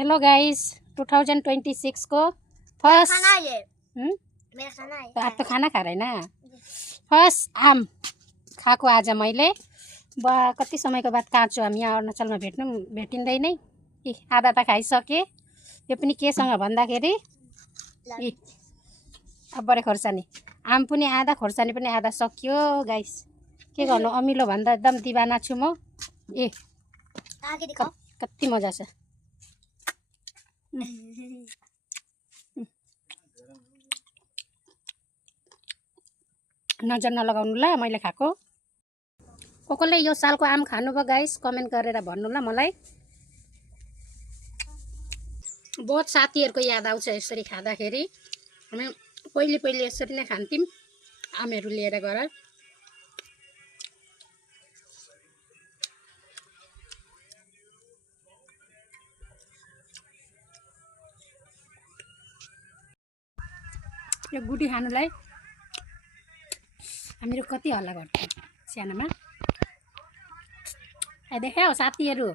hello guys 2026 को first खाना है ये मेरा खाना है तो आप तो खाना खा रहे हैं फर्स्ट आम खाएको आज मैले कति समयको बाद काँचो हामी यहाँ अरुणाचलमा भेटिँदैन कि आधा त खाइसके त्यो पनि केसँग भन्दाखेरि अब बडे खोर्सानी आम पनि आधा खोर्सानी पनि आधा सकियो गाइस के गर्नु अमिलो भन्दा एकदम दिवाना छु म कति मजा छ नजर नलगाउनु ल मैले खाएको कसले यो सालको आम खानुभयो गाइस कमेन्ट गरेर भन्नु ल मलाई बहुत साथीहरुको याद आउँछ यसरी खाँदाखेरि हामी पहिले यसरी नै खान्थ्यौं आमहरु लिएर गएर यो गुडी खानुलाई हामीहरु कति हल्ला गर्थ्यौं सानोमा देख्यौ साथीहरु